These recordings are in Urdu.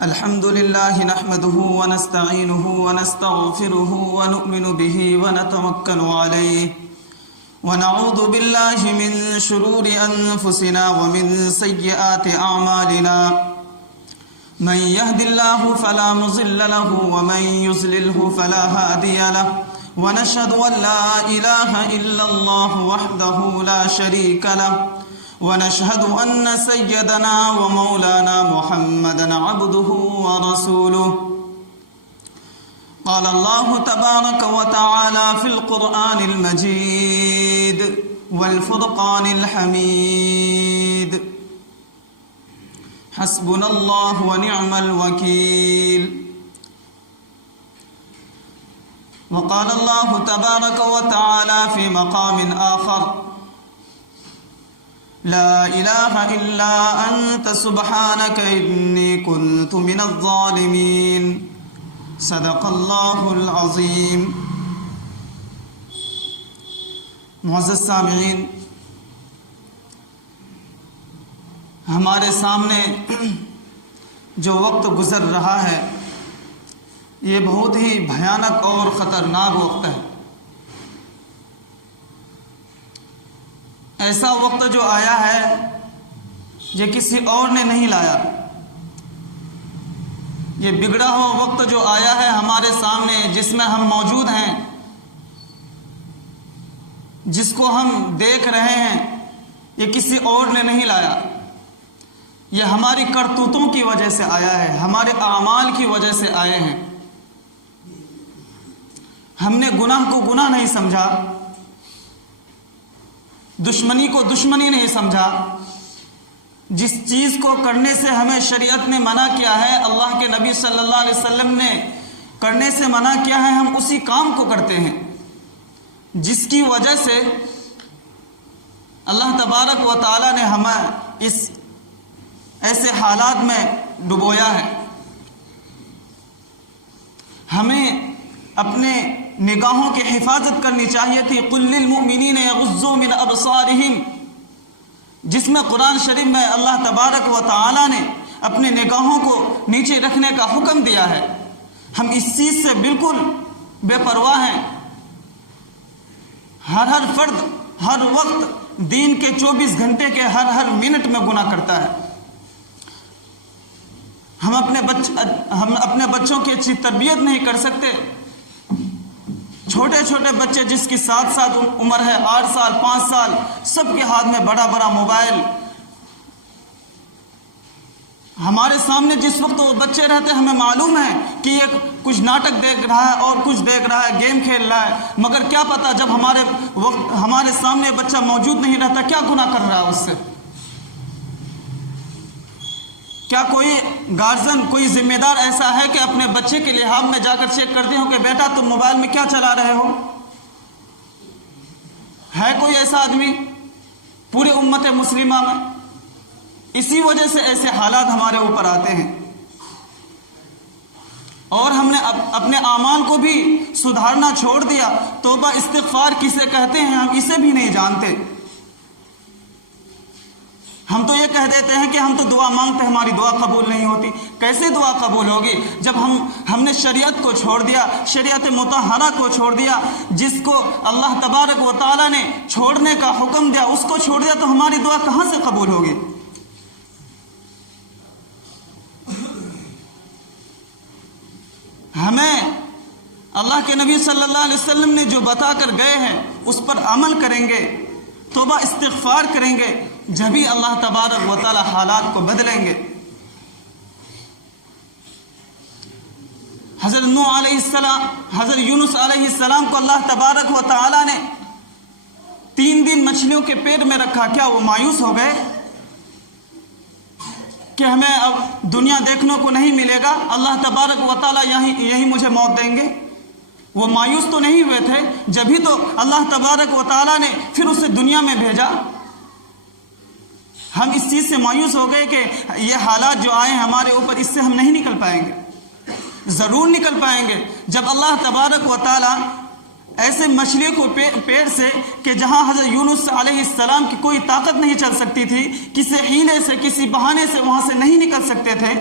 الحمد لله نحمده ونستعينه ونستغفره ونؤمن به ونتوكل عليه ونعوذ بالله من شرور أنفسنا ومن سيئات أعمالنا من يهد الله فلا مضل له ومن يضلله فلا هادي له ونشهد أن لا إله إلا الله وحده لا شريك له ونشهد أن سيدنا ومولانا محمدًا عبده ورسوله قال الله تبارك وتعالى في القرآن المجيد والفرقان الحميد حسبنا الله ونعم الوكيل وقال الله تبارك وتعالى في مقام آخر لا إله إلا أنت سبحانك إني كنت من الظالمين صدق الله العظيم. معزز سامعین، ہمارے سامنے جو وقت گزر رہا ہے یہ بہت ہی بھیانک اور خطرناک وقت ہے. ایسا وقت جو آیا ہے یہ کسی اور نے نہیں لایا. یہ بگڑا ہوا وقت جو آیا ہے ہمارے سامنے، جس میں ہم موجود ہیں، جس کو ہم دیکھ رہے ہیں، یہ کسی اور نے نہیں لایا. یہ ہماری کرتوتوں کی وجہ سے آیا ہے، ہمارے اعمال کی وجہ سے آئے ہیں. ہم نے گناہ کو گناہ نہیں سمجھا، دشمنی کو دشمنی نہیں سمجھا. جس چیز کو کرنے سے ہمیں شریعت نے منع کیا ہے، اللہ کے نبی صلی اللہ علیہ وسلم نے کرنے سے منع کیا ہے، ہم اسی کام کو کرتے ہیں، جس کی وجہ سے اللہ تبارک و تعالی نے ہمیں اس ایسے حالات میں ڈبویا ہے. ہمیں اپنے نگاہوں کی حفاظت کرنی چاہیے تھی. قل للمؤمنین یغضوا من ابصارہم، جس میں قرآن شریف میں اللہ تبارک و تعالی نے اپنے نگاہوں کو نیچے رکھنے کا حکم دیا ہے. ہم اس چیز سے بالکل بے پرواہ ہیں. ہر فرد ہر وقت دین کے 24 گھنٹے کے ہر منٹ میں گناہ کرتا ہے. ہم اپنے بچوں کی اچھی تربیت نہیں کر سکتے. چھوٹے چھوٹے بچے جس کی 7 سال عمر ہے، 8 سال 5 سال، سب کے ہاتھ میں بڑا بڑا موبائل. ہمارے سامنے جس وقت وہ بچے رہتے ہمیں معلوم ہے کہ یہ کچھ ناٹک دیکھ رہا ہے اور کچھ دیکھ رہا ہے، گیم کھیل رہا ہے، مگر کیا پتا جب ہمارے سامنے بچہ موجود نہیں رہتا کیا گناہ کر رہا ہے اس سے. کیا کوئی گارجن، کوئی ذمہ دار ایسا ہے کہ اپنے بچے کے لحاظ میں جا کر چیک کرتے ہو کہ بیٹا تم موبائل میں کیا چلا رہے ہو؟ ہے کوئی ایسا آدمی پورے امت مسلمہ میں؟ اسی وجہ سے ایسے حالات ہمارے اوپر آتے ہیں. اور ہم نے اپنے اعمال کو بھی سدھارنا چھوڑ دیا. توبہ استغفار کسے کہتے ہیں ہم اسے بھی نہیں جانتے. ہم تو یہ کہہ دیتے ہیں کہ ہم تو دعا مانگتے ہیں، ہماری دعا قبول نہیں ہوتی. کیسے دعا قبول ہوگی جب ہم نے شریعت کو چھوڑ دیا، شریعت مطہرہ کو چھوڑ دیا، جس کو اللہ تبارک و تعالی نے چھوڑنے کا حکم دیا اس کو چھوڑ دیا، تو ہماری دعا کہاں سے قبول ہوگی؟ ہمیں اللہ کے نبی صلی اللہ علیہ وسلم نے جو بتا کر گئے ہیں اس پر عمل کریں گے، توبہ استغفار کریں گے، جبھی اللہ تبارک و تعالی حالات کو بدلیں گے. حضرت نوح علیہ السلام، حضرت یونس علیہ السلام کو اللہ تبارک و تعالی نے 3 دن مچھلیوں کے پیٹ میں رکھا. کیا وہ مایوس ہو گئے کہ ہمیں اب دنیا دیکھنے کو نہیں ملے گا، اللہ تبارک و تعالی یہی مجھے موت دیں گے؟ وہ مایوس تو نہیں ہوئے تھے، جبھی تو اللہ تبارک و تعالی نے پھر اسے دنیا میں بھیجا. ہم اس چیز سے مایوس ہو گئے کہ یہ حالات جو آئے ہمارے اوپر، اس سے ہم نہیں نکل پائیں گے. ضرور نکل پائیں گے جب اللہ تبارک و تعالی ایسے مچھلی کو پیڑ سے کہ جہاں حضرت یونس علیہ السلام کی کوئی طاقت نہیں چل سکتی تھی، کسی حیلے سے کسی بہانے سے وہاں سے نہیں نکل سکتے تھے،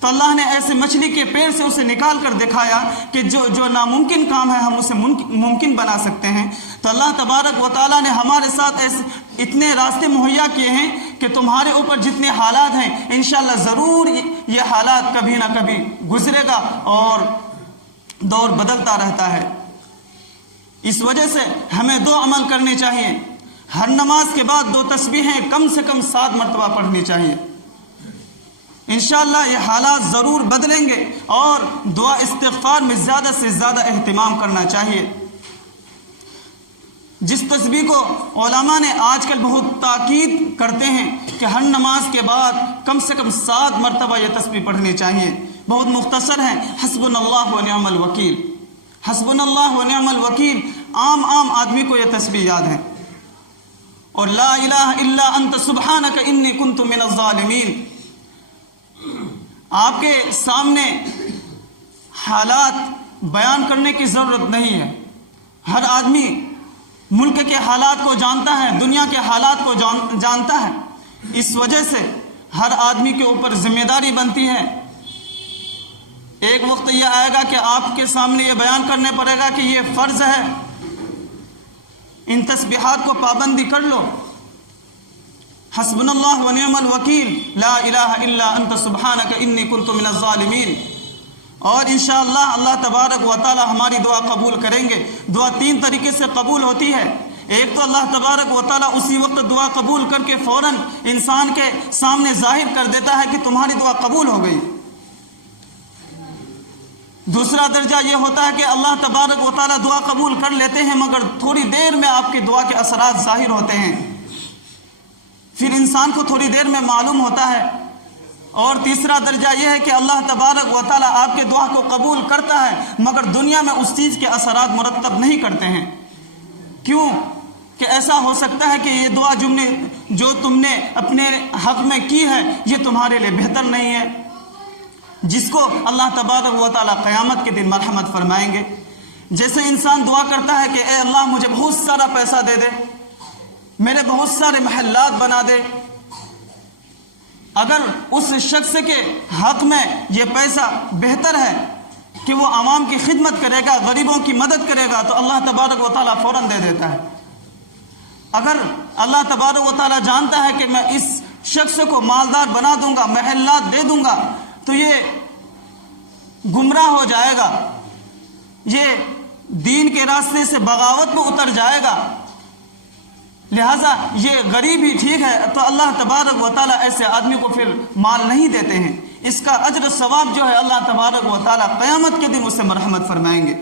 تو اللہ نے ایسے مچھلی کے پیر سے اسے نکال کر دکھایا کہ جو ناممکن کام ہے ہم اسے ممکن بنا سکتے ہیں۔ تو اللہ تبارک و تعالیٰ نے ہمارے ساتھ ایسے اتنے راستے مہیا کیے ہیں کہ تمہارے اوپر جتنے حالات ہیں انشاءاللہ ضرور یہ حالات کبھی نہ کبھی گزرے گا اور دور بدلتا رہتا ہے۔ اس وجہ سے ہمیں 2 عمل کرنے چاہیے۔ ہر نماز کے بعد 2 تسبیحیں کم سے کم 7 مرتبہ پڑھنی چاہیے۔ انشاءاللہ یہ حالات ضرور بدلیں گے، اور دعا استغفار میں زیادہ سے زیادہ اہتمام کرنا چاہیے۔ جس تسبیح کو علماء نے آج کل بہت تاکید کرتے ہیں کہ ہر نماز کے بعد کم سے کم 7 مرتبہ یہ تسبیح پڑھنی چاہیے، بہت مختصر ہے۔ حسبنا اللہ و نعم الوکیل، حسبنا اللہ و نعم الوکیل عام آدمی کو یہ تسبیح یاد ہے۔ اور لا الہ الا انت سبحانک انی کنت من الظالمین، آپ کے سامنے حالات بیان کرنے کی ضرورت نہیں ہے۔ ہر آدمی ملک کے حالات کو جانتا ہے، دنیا کے حالات کو جانتا ہے۔ اس وجہ سے ہر آدمی کے اوپر ذمہ داری بنتی ہے۔ ایک وقت یہ آئے گا کہ آپ کے سامنے یہ بیان کرنے پڑے گا کہ یہ فرض ہے، ان تسبیحات کو پابندی کر لو۔ حسبنا اللہ و نعم الوکیل، لا الہ الا انت سبحانک انی کنت من الظالمین۔ اور انشاءاللہ اللہ تبارک و تعالی ہماری دعا قبول کریں گے۔ دعا 3 طریقے سے قبول ہوتی ہے۔ ایک تو اللہ تبارک و تعالی اسی وقت دعا قبول کر کے فوراً انسان کے سامنے ظاہر کر دیتا ہے کہ تمہاری دعا قبول ہو گئی۔ دوسرا درجہ یہ ہوتا ہے کہ اللہ تبارک و تعالی دعا قبول کر لیتے ہیں، مگر تھوڑی دیر میں آپ کی دعا کے اثرات ظاہر ہوتے ہیں، پھر انسان کو تھوڑی دیر میں معلوم ہوتا ہے۔ اور تیسرا درجہ یہ ہے کہ اللہ تبارک و تعالی آپ کے دعا کو قبول کرتا ہے، مگر دنیا میں اس چیز کے اثرات مرتب نہیں کرتے ہیں۔ کیوں کہ ایسا ہو سکتا ہے کہ یہ دعا جو تم نے اپنے حق میں کی ہے یہ تمہارے لیے بہتر نہیں ہے، جس کو اللہ تبارک و تعالی قیامت کے دن مرحمت فرمائیں گے۔ جیسے انسان دعا کرتا ہے کہ اے اللہ مجھے بہت سارا پیسہ دے دے، میرے بہت سارے محلات بنا دے، اگر اس شخص کے حق میں یہ پیسہ بہتر ہے کہ وہ عوام کی خدمت کرے گا، غریبوں کی مدد کرے گا، تو اللہ تبارک و تعالیٰ فوراً دے دیتا ہے۔ اگر اللہ تبارک و تعالیٰ جانتا ہے کہ میں اس شخص کو مالدار بنا دوں گا، محلات دے دوں گا، تو یہ گمراہ ہو جائے گا، یہ دین کے راستے سے بغاوت میں اتر جائے گا، لہٰذا یہ غریب ہی ٹھیک ہے۔ تو اللہ تبارک و تعالیٰ ایسے آدمی کو پھر مال نہیں دیتے ہیں، اس کا اجر و ثواب جو ہے اللہ تبارک و تعالیٰ قیامت کے دن اسے مرحمت فرمائیں گے۔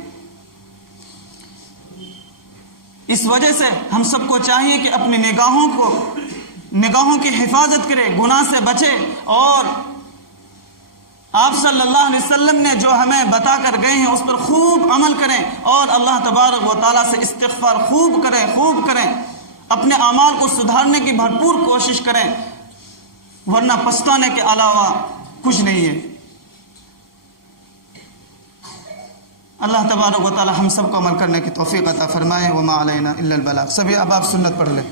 اس وجہ سے ہم سب کو چاہیے کہ اپنی نگاہوں کی حفاظت کرے، گناہ سے بچے، اور آپ صلی اللہ علیہ وسلم نے جو ہمیں بتا کر گئے ہیں اس پر خوب عمل کریں، اور اللہ تبارک و تعالیٰ سے استغفار خوب کریں، اپنے اعمال کو سدھارنے کی بھرپور کوشش کریں، ورنہ پچھتانے کے علاوہ کچھ نہیں ہے۔ اللہ تبارک و تعالی ہم سب کو عمل کرنے کی توفیق عطا فرمائے۔ وما علینا الا البلاغ۔ سبھی اب آپ سنت پڑھ لیں۔